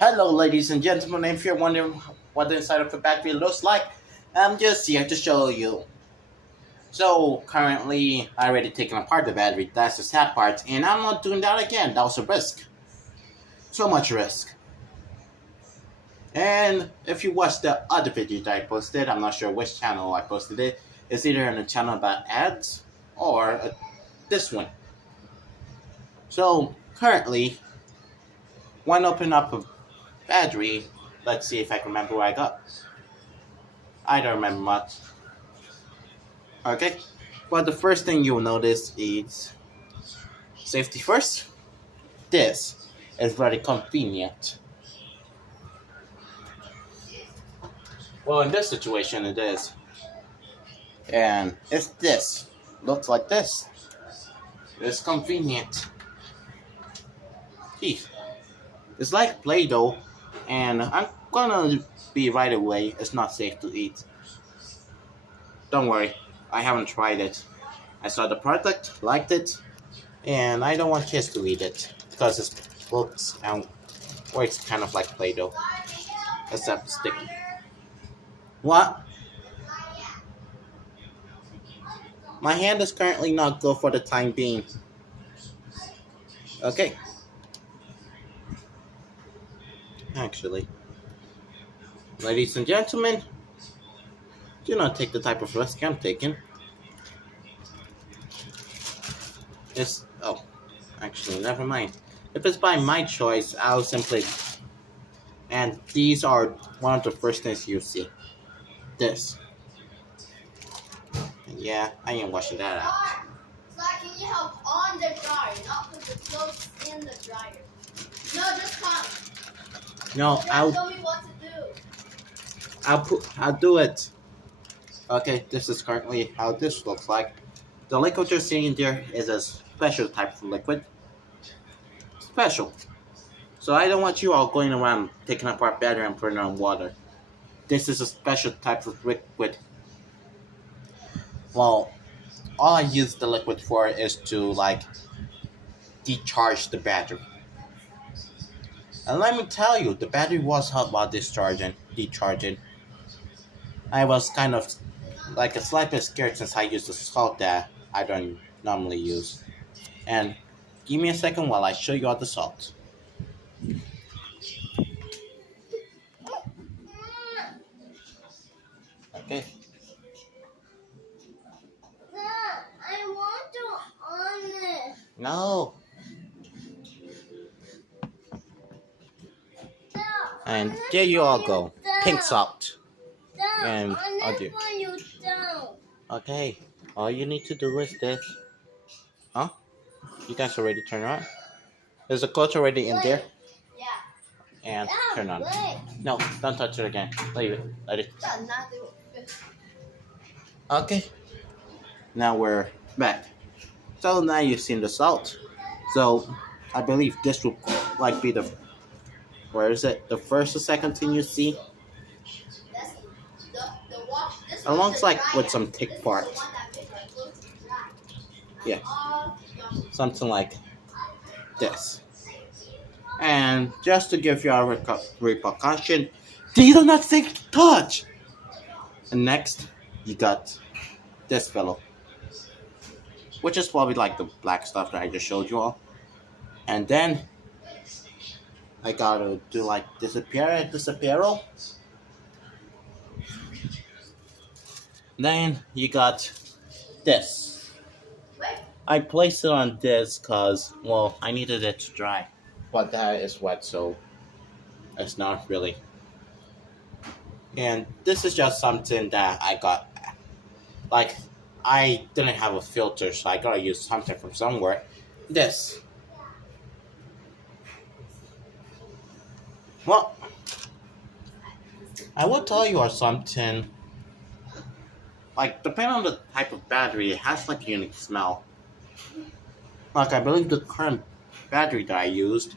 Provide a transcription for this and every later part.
Hello, ladies and gentlemen. If you're wondering what the inside of a battery looks like, I'm just here to show you. So, currently, I already taken apart the battery. That's the sad part, and I'm not doing that again. That was a risk. So much risk. And if you watch the other video that I posted, I'm not sure which channel I posted it. It's either on a channel about ads or this one. So, currently, when open up a battery, let's see if I can remember what I got. I don't remember much. Okay, but the first thing you'll notice is safety first. This is very convenient. Well, in this situation, it is, and it's this. Looks like this. It's convenient. Gee, it's like Play-Doh, and I'm gonna be right away. It's not safe to eat. Don't worry, I haven't tried it. I saw the product, liked it, and I don't want kids to eat it because it looks and works kind of like Play-Doh, except sticky. What? My hand is currently not good for the time being. Okay. Actually, ladies and gentlemen, do not take the type of risk I'm taking. Actually, never mind. If it's by my choice, I'll simply. And these are one of the first things you see. This. Yeah, I ain't washing that out. So can you help on the dryer, not put the clothes in the dryer? No, just come. No, Just tell me what to do. I'll do it. Okay, this is currently how this looks like. The liquid you're seeing there is a special type of liquid. Special. So I don't want you all going around taking apart battery and putting it on water. This is a special type of liquid. Well, all I use the liquid for is to decharge the battery. And let me tell you, the battery was hot while decharging. I was kind of like a slight bit scared since I used the salt that I don't normally use. And give me a second while I show you all the salt. Okay. I want to on it. No. And there you all go. Pink salt. And I'll do. You don't. Okay. All you need to do is this. Huh? You guys already turned on? There's a coach already in there. Yeah. And turn on. Wait. No, don't touch it again. Leave it. Let it. That's not the- Okay. Now we're back. So now you've seen the salt. So I believe this will be the where is it? The first or second thing you see? That's the wash. This Alongst one's the with dryer. some This thick is the part. one that makes our clothes dry. Yeah. Yummy. Something like this. And just to give you a repercussion, these are not safe to touch. And next, you got this fellow, which is probably like the black stuff that I just showed you all. And then I gotta do disappearo. Then you got this. Wait. I placed it on this because, well, I needed it to dry. But that is wet, so it's not really. And this is just something that I got. Like, I didn't have a filter, so I gotta use something from somewhere. This. Well, I will tell you something. Like, depending on the type of battery, it has like a unique smell. Like, I believe the current battery that I used,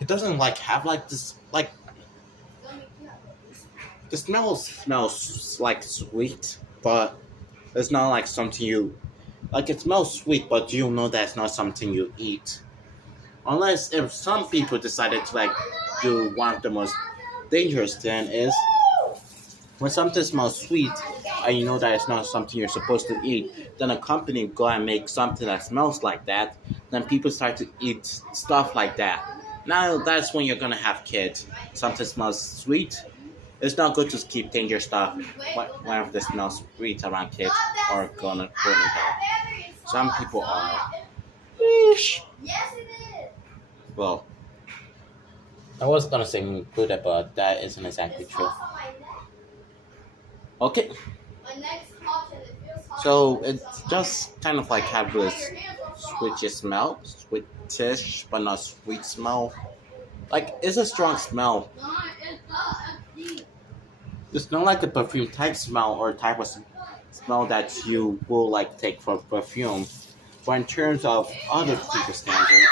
it doesn't have this the smell smells like sweet, but it's not like something you it smells sweet, but you know that's not something you eat. Unless if some people decided to like do one of the most dangerous thing is when something smells sweet and you know that it's not something you're supposed to eat, then a company go and make something that smells like that, then people start to eat stuff like that. Now that's when you're gonna have kids. Something smells sweet. It's not good to keep dangerous stuff whenever they smell sweet around kids or gonna go in the Some people are. Yeesh. Yes, it is. Well, I was gonna say included, but that isn't exactly It's true. hot on my neck. Okay, My neck's hot and it feels hot. so it's just kind of like have this switchy smell, sweetish but not sweet smell. Like it's a strong smell. No, it's not. It's deep. It's not like a perfume type smell or type of smell that you will like take for perfume. But in terms of other people's standards,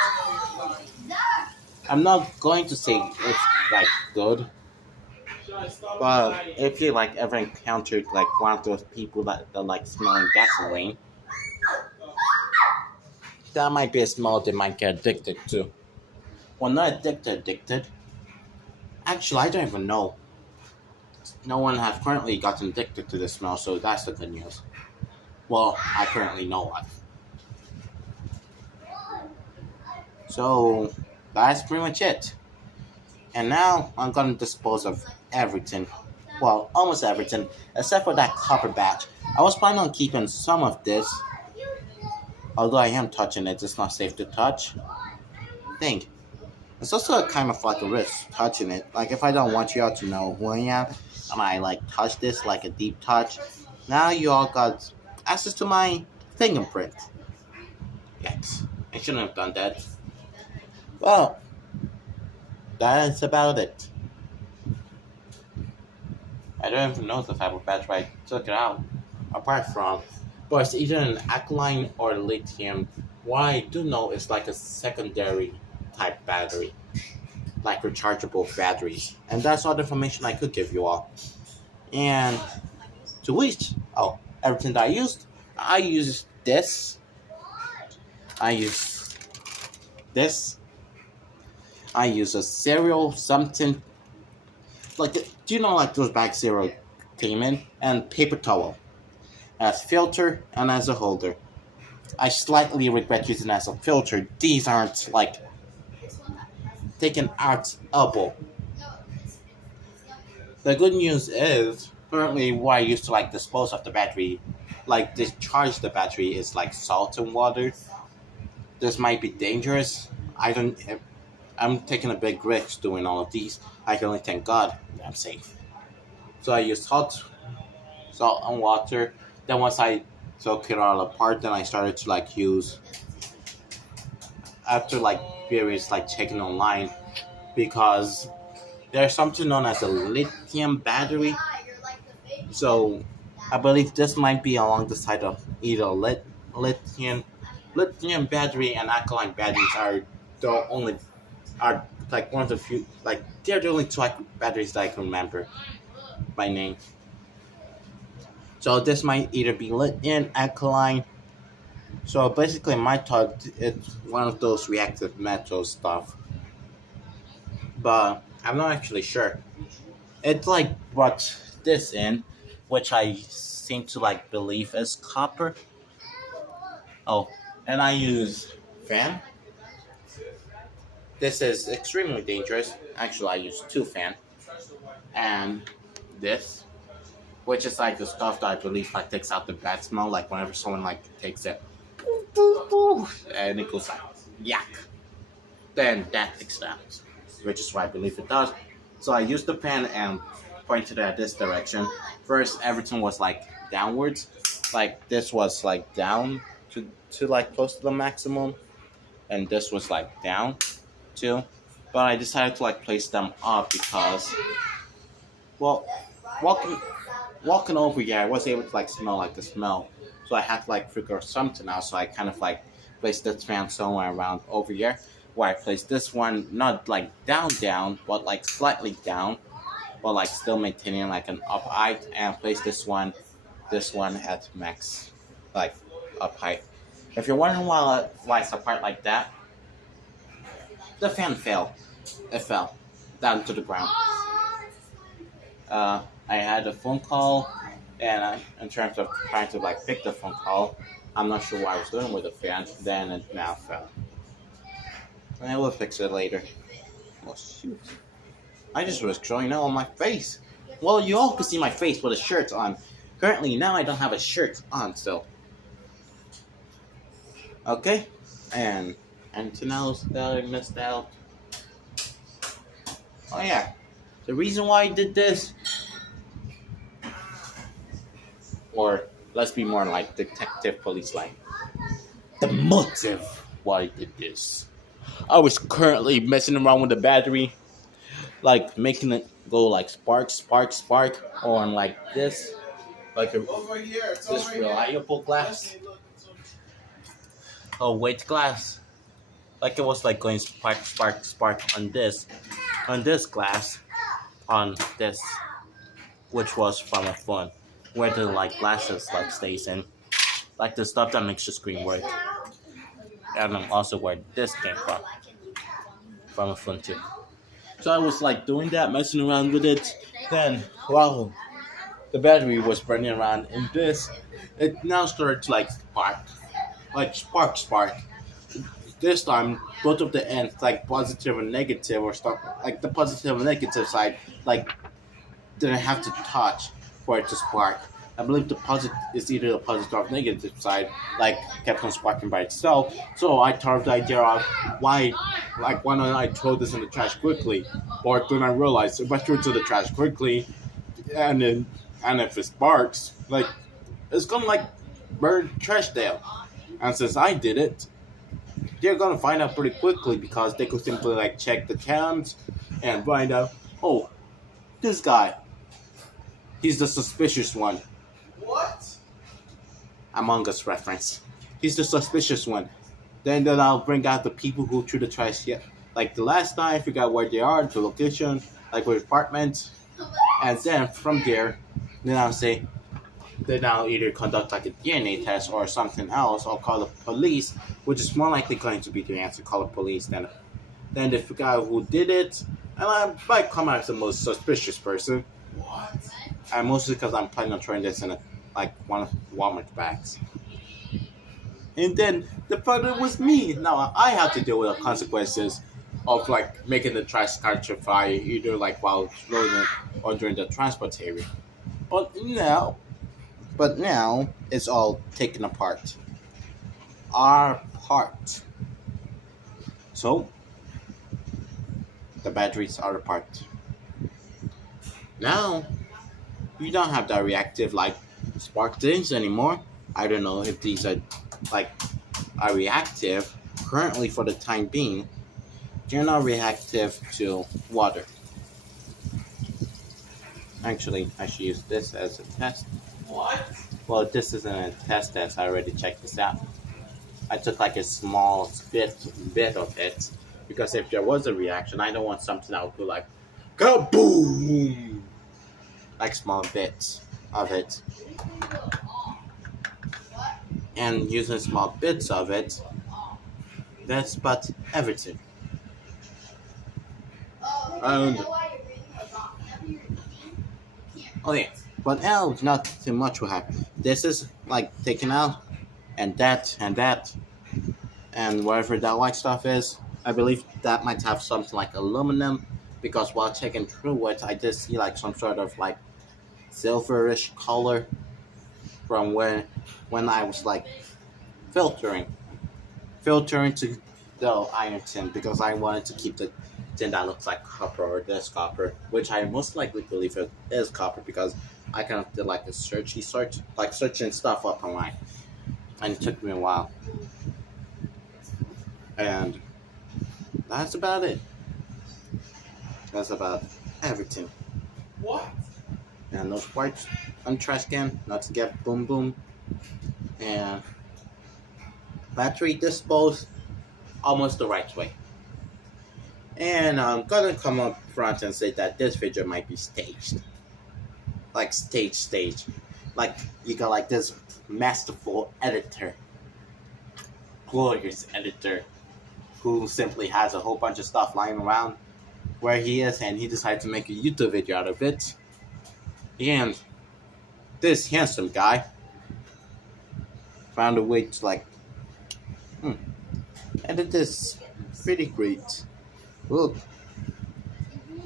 I'm not going to say it's like good. But if you like ever encountered like one of those people that like smelling gasoline, that might be a smell they might get addicted to. Well, not addicted. Actually, I don't even know. No one has currently gotten addicted to the smell, so that's the good news. Well, I currently know of. So that's pretty much it. And now I'm gonna dispose of everything. Well, almost everything, except for that copper batch. I was planning on keeping some of this, although I am touching it, it's not safe to touch. Think. It's also a kind of like a risk touching it. Like if I don't want you all to know who I am, and I like touch this like a deep touch, now you all got access to my fingerprint. Yikes. I shouldn't have done that. Well, that's about it. I don't even know the type of battery I took it out. Apart from, but it's either an alkaline or lithium. What I do know is like a secondary type battery, like rechargeable batteries. And that's all the information I could give you all. And to which, everything that I use this. I use this. I use a cereal something. Like, do you know like those bag cereal came in? And paper towel. As filter and as a holder. I slightly regret using as a filter. These aren't like taken out elbow. The good news is currently what I used to like dispose of the battery, like discharge the battery is like salt and water. This might be dangerous. I'm taking a big risk doing all of these. I can only thank God that I'm safe. So I use salt and water. Then once I took it all apart, then I started to like use after like various like checking online because there's something known as a lithium battery. So I believe this might be along the side of either lithium battery and alkaline batteries are like one of the few like they're the only two batteries that I can remember by name. So this might either be lithium, alkaline. So basically, my thought it's one of those reactive metal stuff, but I'm not actually sure. It's like brought this in, which I seem to like believe is copper. Oh, and I use fan. This is extremely dangerous. Actually, I use two fan, and this, which is like the stuff that I believe like takes out the bad smell. Like whenever someone like takes it, and it goes like yak, then that takes it out, which is what I believe it does. So I used the pen and pointed it at this direction. First, everything was like downwards, like this was like down to like close to the maximum, and this was like down too. But I decided to like place them up because, well, walking over here, I was able to like smell like the smell, so I had to like figure something out. So I kind of like placed this fan somewhere around over here, where I placed this one not like down, but like slightly down, but like still maintaining like an up height, and place this one at max, like up height. If you're wondering why it's apart like that, the fan fell. It fell down to the ground. I had a phone call, and in terms of trying to like pick the phone call, I'm not sure what I was doing with the fan. Then it now fell. I will fix it later. Oh shoot! I just was showing it on my face. Well, you all can see my face with a shirt on. Currently, now I don't have a shirt on, so okay. And to now that I missed out. Oh yeah, the reason why I did this, or let's be more like detective police like, the motive why I did this. I was currently messing around with the battery, like making it go like spark, spark, spark, on like this, like this reliable glass. Oh, wait, glass. Like it was like going spark, spark, spark on this glass, on this, which was from a phone, where the like glasses like stays in, like the stuff that makes the screen work, and also where this came from a phone too. So I was like doing that, messing around with it. Then, wow, the battery was burning around in this. It now started to like spark, spark. This time, both of the ends, like positive and negative, or stuff like the positive and negative side, like didn't have to touch for it to spark. I believe the positive is either the positive or negative side, like kept on sparking by itself. So I thought of the idea of why don't I throw this in the trash quickly? But then I realized if I throw it to the trash quickly, and if it sparks, like it's gonna like burn trash down. And since I did it, they're gonna find out pretty quickly because they could simply like check the cams and find out, oh, this guy, he's the suspicious one. What? Among Us reference. He's the suspicious one. Then I'll bring out the people who threw the trash. Yeah, like the last time, figure out where they are, the location, like which apartment, and then from there, then I'll say, then I'll either conduct like a DNA test or something else, or call the police, which is more likely going to be the answer. Call the police, then they figure out who did it, and I might come out as the most suspicious person. What? And mostly because I'm planning on throwing this in one of Walmart bags. And then the problem was me. Now I have to deal with the consequences of like making the trash catch fire either like while loading or during the transport area. But now it's all taken apart. Our part. So the batteries are apart. Now you don't have that reactive like spark things anymore. I don't know if these are reactive. Currently, for the time being, they're not reactive to water. Actually, I should use this as a test. What? Well, this isn't a test. I already checked this out. I took like a small bit of it because if there was a reaction, I don't want something that would be like kaboom, like small bits of it. And using small bits of it, that's about everything. Okay, but now not too much will happen. This is like taken out, and that, and whatever that white stuff is. I believe that might have something like aluminum, because while checking through it, I did see like some sort of like silverish color from when I was like filtering to the iron tin, because I wanted to keep the tin that looks like copper or this copper, which I most likely believe it is copper because I kind of did like a searching stuff up online, and it took me a while. And that's about it. That's about everything. What? And those wipes on trash can, not to get boom boom. And battery disposed almost the right way. And I'm gonna come up front and say that this video might be staged. Like stage. Like you got like this masterful editor. Glorious editor who simply has a whole bunch of stuff lying around where he is, and he decided to make a YouTube video out of it. And this handsome guy found a way to like edit this pretty great. Look,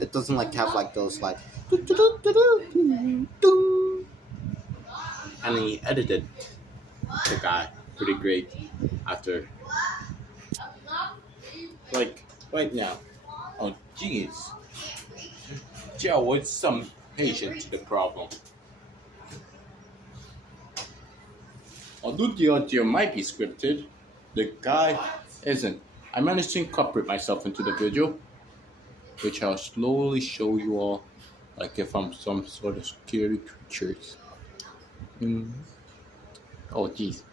it doesn't like have like those like and he edited the guy pretty great after like right now. Oh jeez, Joe with some patience to the problem. Although the audio might be scripted, the guy isn't. I managed to incorporate myself into the video, which I'll slowly show you all, like if I'm some sort of scary creatures. Oh jeez.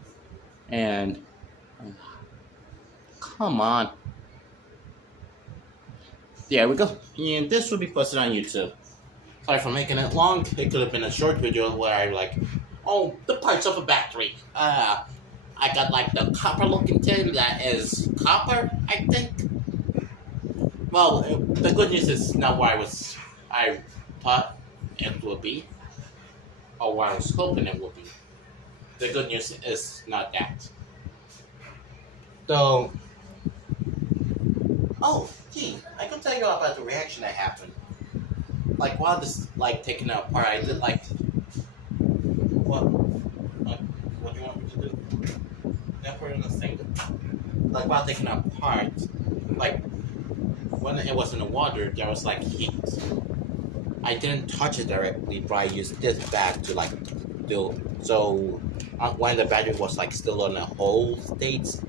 And come on. There we go. And this will be posted on YouTube. Sorry for making it long. It could have been a short video where I like, oh, the parts of a battery. I got like the copper looking tin that is copper, I think. Well, the good news is not what I thought it would be, or what I was hoping it would be. The good news is not that. So, oh, gee, I can tell you about the reaction that happened. Like while this like taking it apart, I did like what do you want me to do? Then put it in the sink. Like while taking it apart, like when it was in the water, there was like heat. I didn't touch it directly, but I used this bag to like do. So when the battery was like still in a whole state,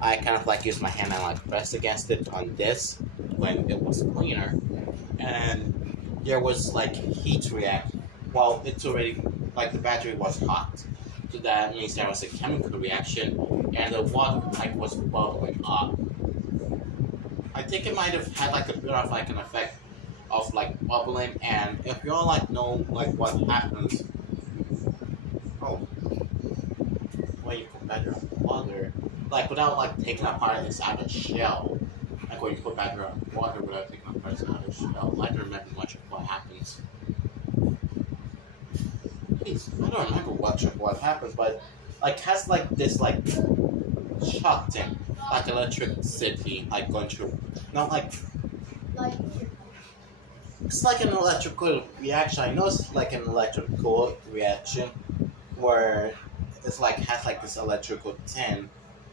I kind of like used my hand and like pressed against it on this when it was cleaner, and there was like heat react. Well, it's already like the battery was hot, so that means there was a chemical reaction, and the water like was bubbling up. I think it might have had like a bit of like an effect of like bubbling, and if you all like know like what happens, oh, when you put battery on water, like without like taking apart its outer shell, like when you put battery on water without taking apart its outer shell, I don't remember much of what happens. Jeez, I don't remember much of what happens, but like has like this like shock thing, like electricity, like going through, not like. It's like an electrical reaction. I know it's like an electrical reaction where it's like has like this electrical tin.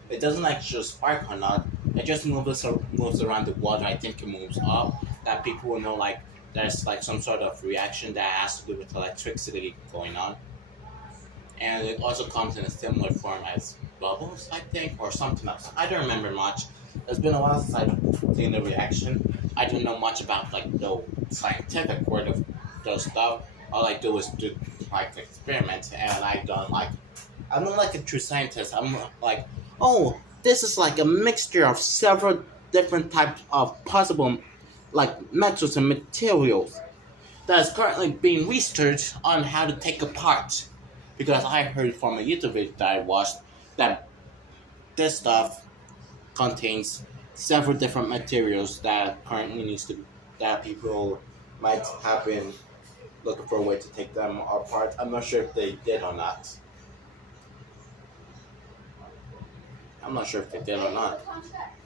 It doesn't actually spark or not. It just moves around the water. I think it moves up. That people will know like there's like some sort of reaction that has to do with electricity going on. And it also comes in a similar form as bubbles, I think, or something else. I don't remember much. It's been a while since I've seen the reaction. I don't know much about like the scientific word of those stuff. All I do is do like experiments, and I'm not like a true scientist. I'm like, oh, this is like a mixture of several different types of possible like metals and materials that is currently being researched on how to take apart. Because I heard from a YouTube video that I watched that this stuff contains several different materials that currently that people might have been looking for a way to take them apart. I'm not sure if they did or not.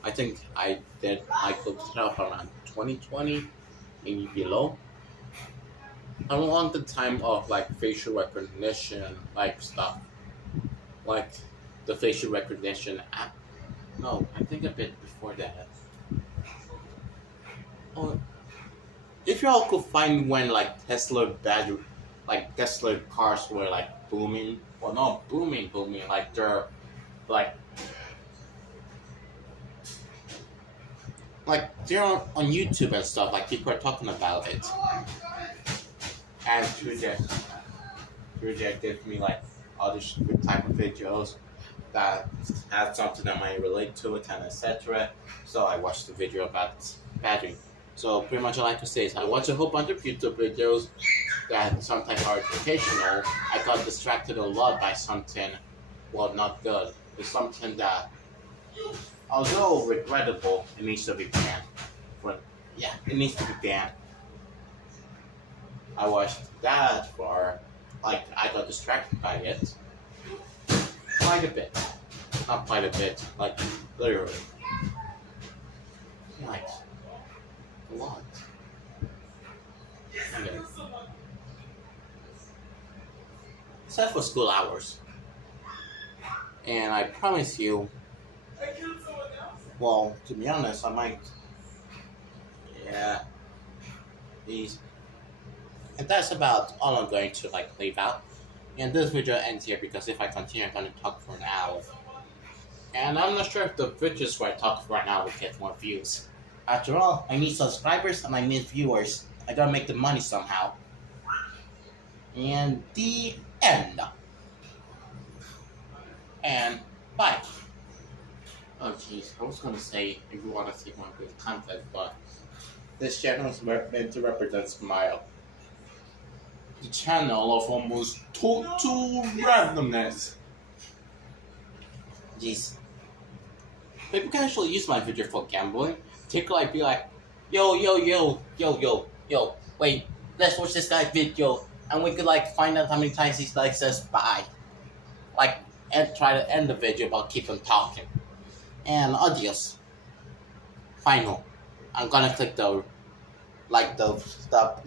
I think I did. I looked it up around 2020, maybe below. Along the time of like facial recognition, like stuff, like the facial recognition app. No, I think a bit before that. Oh, if y'all could find when like Tesla cars were like booming, well not booming, like they're like they're on YouTube and stuff, like people are talking about it. And through that gives me like all these type of videos that have something that might relate to it and etc. So I watched the video about battery. So pretty much all I can say is I watch a whole bunch of YouTube videos that sometimes are educational. I got distracted a lot by something, well not good. It's something that although regrettable, it needs to be banned. But yeah, it needs to be banned. I watched that for like I got distracted by it quite a bit. Not quite a bit, like literally. Like a lot. Okay. Except for school hours. And I promise you, I killed someone else. well, to be honest, I might. Yeah. These. And that's about all I'm going to like leave out. And this video ends here because if I continue, I'm going to talk for an hour. And I'm not sure if the videos where I talk for an hour will get more views. After all, I need subscribers and I need viewers. I gotta make the money somehow. And the end. And bye. Oh jeez, I was gonna say if you want to see more good content, but this channel is meant to represent Smile. The channel of almost total randomness. Jeez. People can actually use my video for gambling. They could like be like, yo, wait, let's watch this guy's video, and we could like find out how many times he like says bye. Like, and try to end the video but keep on talking. And adios. Final. I'm gonna click the stop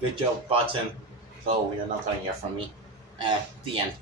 video button, so you're not gonna hear from me. The end.